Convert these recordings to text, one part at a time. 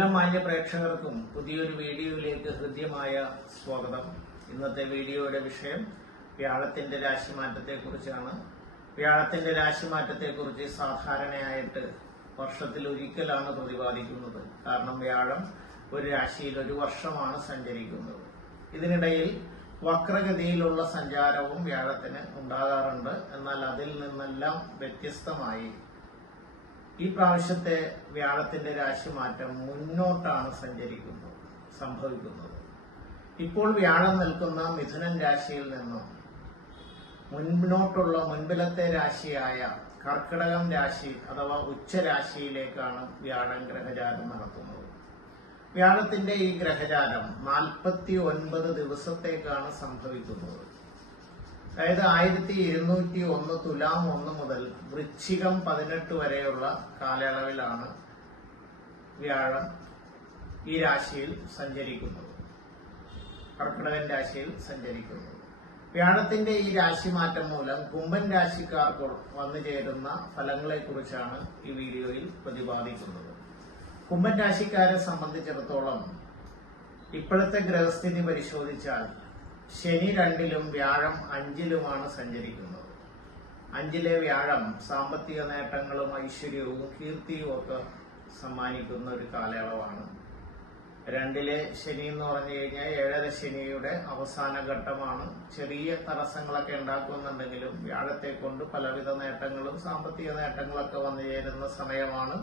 എല്ലാ മാന്യ പ്രേക്ഷകർക്കും പുതിയൊരു വീഡിയോയിലേക്ക് ഹൃദ്യമായ സ്വാഗതം. ഇന്നത്തെ വീഡിയോയുടെ വിഷയം വ്യാഴത്തിന്റെ രാശിമാറ്റത്തെക്കുറിച്ചാണ്. വ്യാഴത്തിന്റെ രാശിമാറ്റത്തെക്കുറിച്ച് സാധാരണയായിട്ട് വർഷത്തിൽ ഒരിക്കലാണ് പ്രതിപാദിക്കുന്നത്. കാരണം വ്യാഴം ഒരു രാശിയിൽ ഒരു വർഷമാണ് സഞ്ചരിക്കുന്നത്. ഇതിനിടയിൽ വക്രഗതിയിലുള്ള സഞ്ചാരവും വ്യാഴത്തിന് ഉണ്ടാകാറുണ്ട്. എന്നാൽ അതിൽ നിന്നെല്ലാം വ്യത്യസ്തമായി ഈ പ്രാവശ്യത്തെ വ്യാഴത്തിന്റെ രാശിമാറ്റം മുന്നോട്ടാണ് സംഭവിക്കുന്നത്. ഇപ്പോൾ വ്യാഴം നിൽക്കുന്ന മിഥുനൻ രാശിയിൽ നിന്നും മുൻപിലത്തെ രാശിയായ കർക്കിടകം രാശി അഥവാ ഉച്ചരാശിയിലേക്കാണ് വ്യാഴം ഗ്രഹചാരം നടത്തുന്നത്. വ്യാഴത്തിന്റെ ഈ ഗ്രഹചാരം 49 ദിവസത്തേക്കാണ് സംഭവിക്കുന്നത്. അതായത് 1201 തുലാം 1 മുതൽ വൃശ്ചികം 18 വരെയുള്ള കാലയളവിലാണ് വ്യാഴം ഈ രാശിയിൽ സഞ്ചരിക്കുന്നത്, കർക്കിടകൻ രാശിയിൽ സഞ്ചരിക്കുന്നത്. വ്യാഴത്തിന്റെ ഈ രാശിമാറ്റം മൂലം കുംഭൻ രാശിക്കാർക്ക് വന്നു ചേരുന്ന ഫലങ്ങളെക്കുറിച്ചാണ് ഈ വീഡിയോയിൽ പ്രതിപാദിക്കുന്നത്. കുംഭൻ രാശിക്കാരെ സംബന്ധിച്ചിടത്തോളം ഇപ്പോഴത്തെ ഗ്രഹസ്ഥിതി പരിശോധിച്ചാൽ ശനി 2-ലും വ്യാഴം 5-ലുമാണ് സഞ്ചരിക്കുന്നത്. 5-ലെ വ്യാഴം സാമ്പത്തിക നേട്ടങ്ങളും ഐശ്വര്യവും കീർത്തിയും ഒക്കെ സമ്മാനിക്കുന്ന ഒരു കാലയളവാണ്. 2-ലെ ശനി എന്ന് പറഞ്ഞു കഴിഞ്ഞാൽ 7ര ശനിയുടെ അവസാന ഘട്ടമാണ്. ചെറിയ തടസ്സങ്ങളൊക്കെ ഉണ്ടാക്കുന്നുണ്ടെങ്കിലും വ്യാഴത്തെ കൊണ്ട് പലവിധ നേട്ടങ്ങളും സാമ്പത്തിക നേട്ടങ്ങളൊക്കെ വന്നു ചേരുന്ന സമയമാണ്.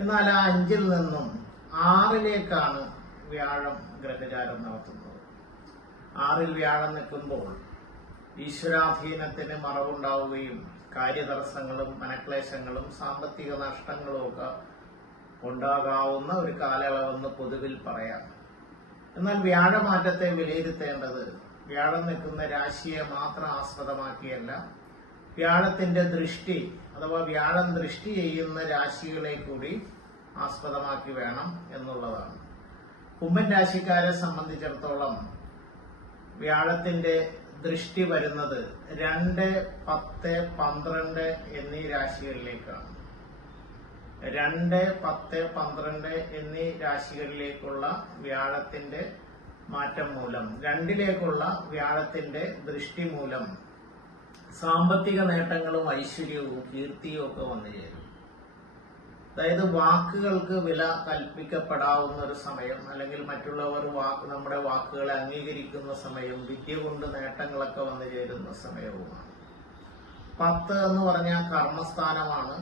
എന്നാൽ ആ 5-ൽ നിന്നും 6-ലേക്കാണ് വ്യാഴം ഗ്രഹചാരം നടത്തുന്നത്. 6-ൽ വ്യാഴം നിൽക്കുമ്പോൾ ഈശ്വരാധീനത്തിന് മറവുണ്ടാവുകയും കാര്യതടസ്സങ്ങളും മനക്ലേശങ്ങളും സാമ്പത്തിക നഷ്ടങ്ങളും ഒക്കെ ഉണ്ടാകാവുന്ന ഒരു കാലയളവെന്ന് പൊതുവിൽ പറയാം. എന്നാൽ വ്യാഴമാറ്റത്തെ വിലയിരുത്തേണ്ടത് വ്യാഴം നിൽക്കുന്ന രാശിയെ മാത്രം ആസ്പദമാക്കിയല്ല, വ്യാഴത്തിന്റെ ദൃഷ്ടി അഥവാ വ്യാഴം ദൃഷ്ടി ചെയ്യുന്ന രാശികളെ കൂടി ആസ്പദമാക്കി വേണം എന്നുള്ളതാണ്. കുംഭൻ രാശിക്കാരെ സംബന്ധിച്ചിടത്തോളം വ്യാഴത്തിന്റെ ദൃഷ്ടി വരുന്നത് 2, 10, 12 എന്നീ രാശികളിലേക്കാണ്. 2, 10, 12 എന്നീ രാശികളിലേക്കുള്ള വ്യാഴത്തിന്റെ മാറ്റം മൂലം, 2-ലേക്കുള്ള വ്യാഴത്തിന്റെ ദൃഷ്ടി മൂലം സാമ്പത്തിക നേട്ടങ്ങളും ഐശ്വര്യവും കീർത്തിയും ഒക്കെ വന്നു ചേരും. അതായത് വാക്കുകൾക്ക് വില കൽപ്പിക്കപ്പെടാവുന്ന ഒരു സമയം, അല്ലെങ്കിൽ മറ്റുള്ളവർ നമ്മുടെ വാക്കുകളെ അംഗീകരിക്കുന്ന സമയം, വിദ്യ കൊണ്ട് നേട്ടങ്ങളൊക്കെ വന്നു ചേരുന്ന സമയവുമാണ്. 10 എന്ന് പറഞ്ഞാൽ കർമ്മസ്ഥാനമാണ്.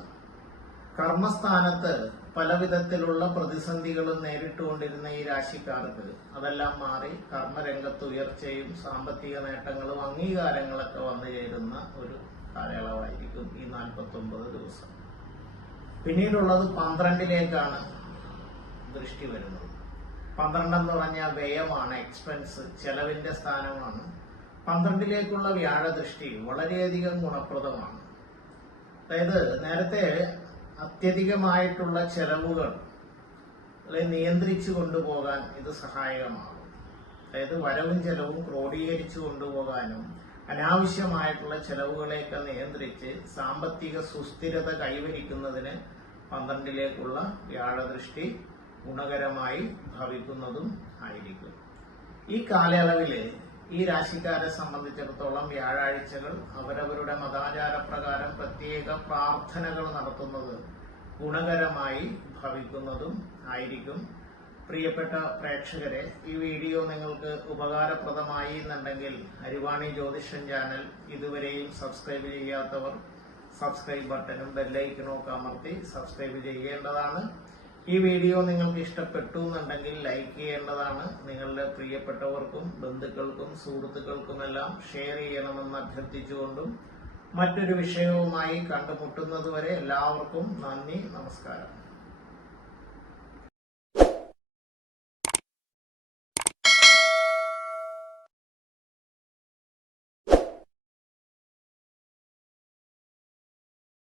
കർമ്മസ്ഥാനത്ത് പലവിധത്തിലുള്ള പ്രതിസന്ധികളും നേരിട്ടുകൊണ്ടിരുന്ന ഈ രാശിക്കാർക്ക് അതെല്ലാം മാറി കർമ്മരംഗത്ത് ഉയർച്ചയും സാമ്പത്തിക നേട്ടങ്ങളും അംഗീകാരങ്ങളൊക്കെ വന്നു ചേരുന്ന ഒരു കാലയളവായിരിക്കും ഈ 49 ദിവസം. പിന്നീടുള്ളത് 12-ലേക്കാണ് ദൃഷ്ടി വരുന്നത്. 12 എന്ന് പറഞ്ഞാൽ വ്യയമാണ്, എക്സ്പെൻസ്, ചെലവിന്റെ സ്ഥാനമാണ്. 12-ലേക്കുള്ള വ്യാഴദൃഷ്ടി വളരെയധികം ഗുണപ്രദമാണ്. അതായത് നേരത്തെ അത്യധികമായിട്ടുള്ള ചെലവുകൾ നിയന്ത്രിച്ചു കൊണ്ടുപോകാൻ ഇത് സഹായകമാകും. അതായത് വരവും ചെലവും ക്രോഡീകരിച്ചു കൊണ്ടുപോകാനും അനാവശ്യമായിട്ടുള്ള ചെലവുകളെയൊക്കെ നിയന്ത്രിച്ച് സാമ്പത്തിക സുസ്ഥിരത കൈവരിക്കുന്നതിന് 12-ലേക്കുള്ള വ്യാഴദൃഷ്ടി ഗുണകരമായി ഭവിക്കുന്നതും ആയിരിക്കും. ഈ കാലയളവില് ഈ രാശിക്കാരെ സംബന്ധിച്ചിടത്തോളം വ്യാഴാഴ്ചകൾ അവരവരുടെ മതാചാരപ്രകാരം പ്രത്യേക പ്രാർത്ഥനകൾ നടത്തുന്നത് ഗുണകരമായി ഭവിക്കുന്നതും ആയിരിക്കും. പ്രിയപ്പെട്ട പ്രേക്ഷകരെ, ഈ വീഡിയോ നിങ്ങൾക്ക് ഉപകാരപ്രദമായി എന്നുണ്ടെങ്കിൽ അരിവാണി ജ്യോതിഷൻ ചാനൽ ഇതുവരെയും സബ്സ്ക്രൈബ് ചെയ്യാത്തവർ സബ്സ്ക്രൈബ് ബട്ടണും ബെല്ലൈക്കണും ഒക്കെ അമർത്തി സബ്സ്ക്രൈബ് ചെയ്യേണ്ടതാണ്. ഈ വീഡിയോ നിങ്ങൾക്ക് ഇഷ്ടപ്പെട്ടു എന്നുണ്ടെങ്കിൽ ലൈക്ക് ചെയ്യേണ്ടതാണ്. നിങ്ങളുടെ പ്രിയപ്പെട്ടവർക്കും ബന്ധുക്കൾക്കും സുഹൃത്തുക്കൾക്കുമെല്ലാം ഷെയർ ചെയ്യണമെന്ന് അഭ്യർത്ഥിച്ചുകൊണ്ടും മറ്റൊരു വിഷയവുമായി കണ്ടുമുട്ടുന്നതുവരെ എല്ലാവർക്കും നന്ദി, നമസ്കാരം.